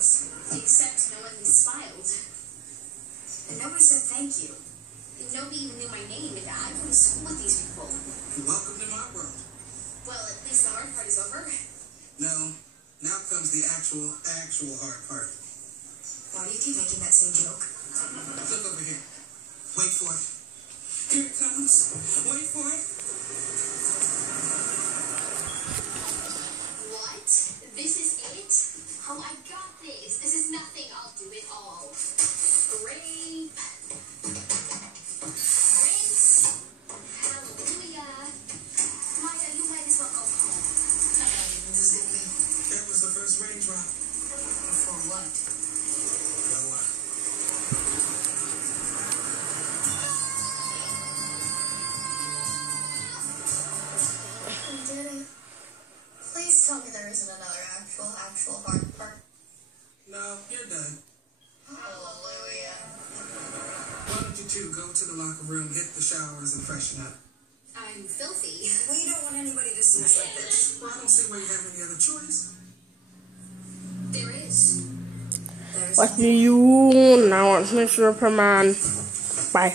flowers. Except no one smiled. And nobody said thank you. Nobody even knew my name, and I go to school with these people. Welcome to my world. Well, at least the hard part is over. No, now comes the actual hard part. Why do you keep making that same joke? Look over here. Wait for it. Here it comes. Wait for it. What? This is it? Oh, I got this. This is nothing. I'll do it all. Rape. Rinse. Hallelujah. Maya, you might as well go home. How many rings is gonna be? That was the first raindrop. For what? Noah. We did it. Please tell me there isn't another actual hard part. No, you're done. Hallelujah. Why don't you two go to the locker room, hit the showers, and freshen up? I'm filthy. We don't want anybody to see us like this. Well, I don't see where you have any other choice. There is. There's What do you now want to Superman? Bye.